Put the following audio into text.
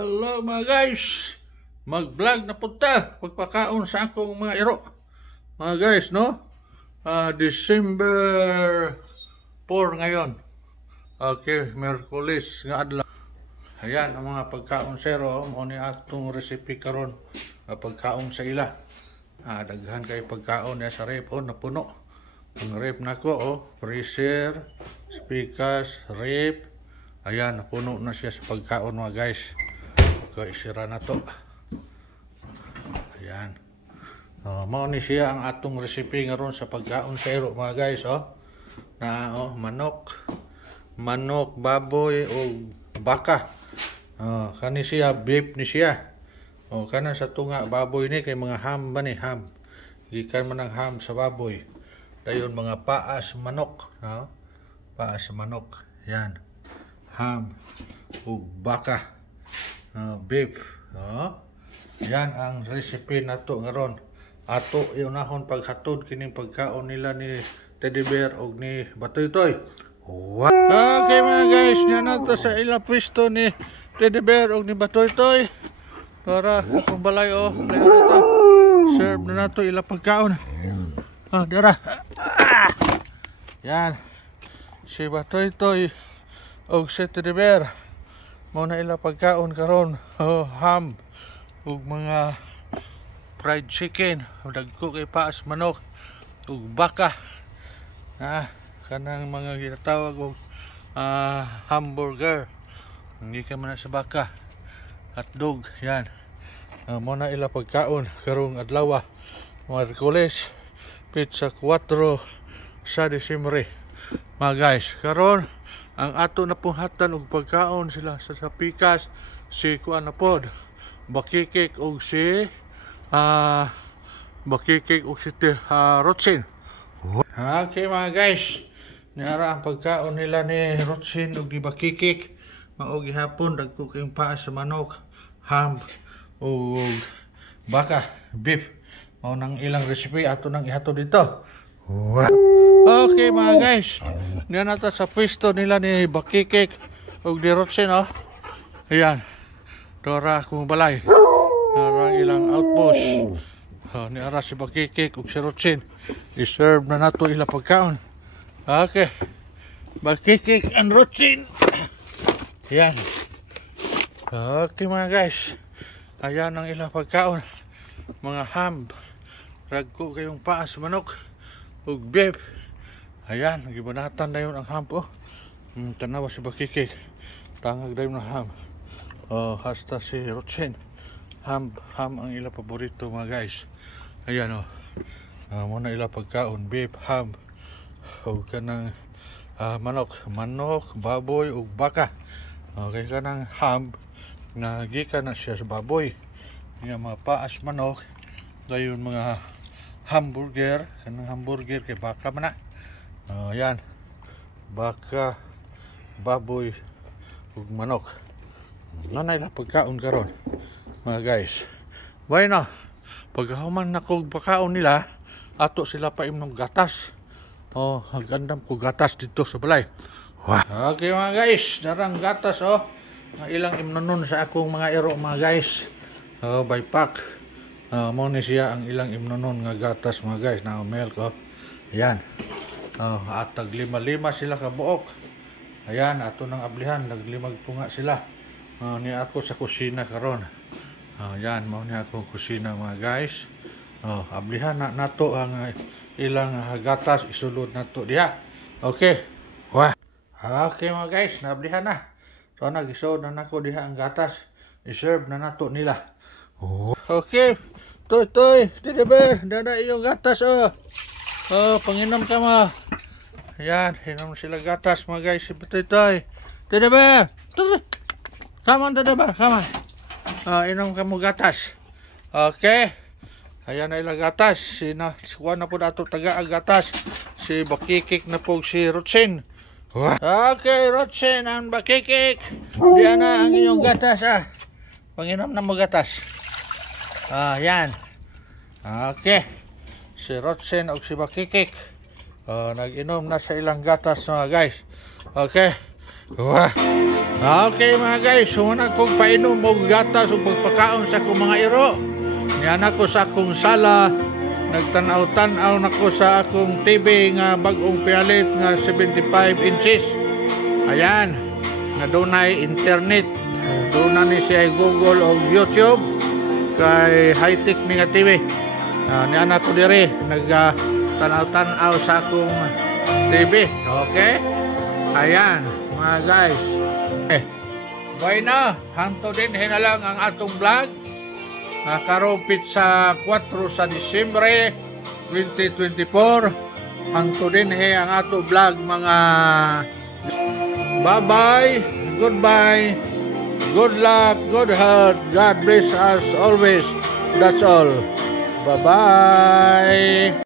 Hello mga guys, mag-vlog na punta pagpakaon sa akong mga iro mga guys, no? December 4 ngayon. Okay, Merkulis nga adlaw. Ayan ang mga pagkaon sero mo ni atong recipe karon, pagkaon sa ila. Daghan kay pagkaon sa rep napuno. Ang rep nako freezer, spikas, rep. Ayan, napuno na siya sa pagkaon mga guys. Okay, isira na to. Ayan. Mao ni siya ang atong recipe ngaron sa pagkaon sa iro mga guys, manok, baboy o baka. Kani siya beef ni siya. Kana sa tunga baboy ni kay mga ham ba ni ham. Gikan man ang ham sa baboy. Dayon mga paas manok, paas manok. Yan. Ham o baka. Beef. Yan ang recipe nato ngaron. Ato yunahon paghatod kining pagkaon nila ni Teddy Bear og ni Batoy-toy. Okay mga guys, yan nato sa ila pwesto ni Teddy Bear og ni Batoy-toy. Para kung balay serve na nato ila pagkaon. Dara. Yan. Si Batoy-toy og si Teddy Bear. Mao na ila pagkaon karon, ham ug mga fried chicken, dagko kay paas manok ug baka. Kanang mga ginatawag og hamburger. Hindi ka man sa baka. Hotdog, yan. Mao na ila pagkaon karong adlaw, Merkulis, pizza 4 sa Disyembre. Mga guys, karon ang ato na pong hatan og pagkaon sila sa pikas, si kuan na pod bakikik og si Rotsin. Okay mga guys, nara ang pagkaon nila ni Rotsin og di bakikik. Mao gihapon dagko kay paas sa manok, ham og baka, beef. Mao nang ilang recipe ato nang ihatod dito. Okay mga guys, diyan nato sa pwesto nila ni Bakikik og di Rotsin, ayan, dora kung balay, dora ilang outpost. Ni ara si Bakikik og si Rotsin, i-serve na nato ila pagkaon. Okay, Bakikik and Rotsin. Ayan. Okay mga guys, ayan ang ila pagkaon, mga ham, ragko kayong paas manok ug beef. Ayan, gibanatan dayon ang ham po. Tanawa si Bakikik, tangag dayon ng ham. Hasta si Rotsin, ham ang ila paborito mga guys. Ayan muna ila pagkaon, beef, ham ug kanang manok, baboy ug baka. Okay, kanang ham na gikan na siya sa baboy. Nga mga paas manok, dayon mga hamburger, kanang hamburger kay baka man na. Yan, baka, baboy ug manok. Nanay lang pagkaon karon mga guys. Bueno, pagkahuman na kog pagkaon nila, ato sila pa imong gatas. Gandam ko gatas dito sa balay. Okay mga guys, darang gatas ilang imnonon sa akong mga iro mga guys. By pack. Mo ni siya ang ilang imnonon nga gatas mga guys na milk. Ayan. At tag 5 sila ka buok. Ayan, ato nang ablihan, naglimag punga sila. Ni ako sa kusina karon. Ayan, mao ni akong kusina mga guys. Ablihan na nato ang ilang gatas, isulod nato diha. Okay. Okay mga guys, naablihan na. So nagisod na nako diha ang gatas, i-serve na nato nila. Okay. Toy, Teddy Bear, dada iyong gatas panginom ka mo. Ayan, inom sila gatas mga guys. Si Toy, Teddy Bear, come on Teddy Bear, come on. Inom ka mo gatas. Okay. Ayan na ilang gatas. Kuha na po nato taga ang gatas. Si Bakikik na po si Rotsin. Okay, Rotsin ang Bakikik. Diyan na ang inyong gatas Panginom na mo gatas. Yan. Okay. Si Rotsin o si Bakikik nag-inom na sa ilang gatas mga guys. Okay. Okay mga guys, muna kong painom o gatas o pagpakaon sa akong mga iro. Yan ako sa akong sala. Nagtanaw-tanaw na ko sa akong TV nga bagong pialit nga 75 inches. Ayan, nga doon ay internet. Doon na ni siya Google o YouTube. Kay high-tech ni nga TV. Yan ako dire, nagtanaw-tanaw sa akong TV. Okay? Ayan, mga guys. Bueno, hanto din hinalang ang atong vlog. Nakarumpit sa 4 sa Disyembre 2024. Hanto din ang atong vlog mga. Bye-bye, goodbye, good luck, good health, God bless us always. That's all. Bye-bye.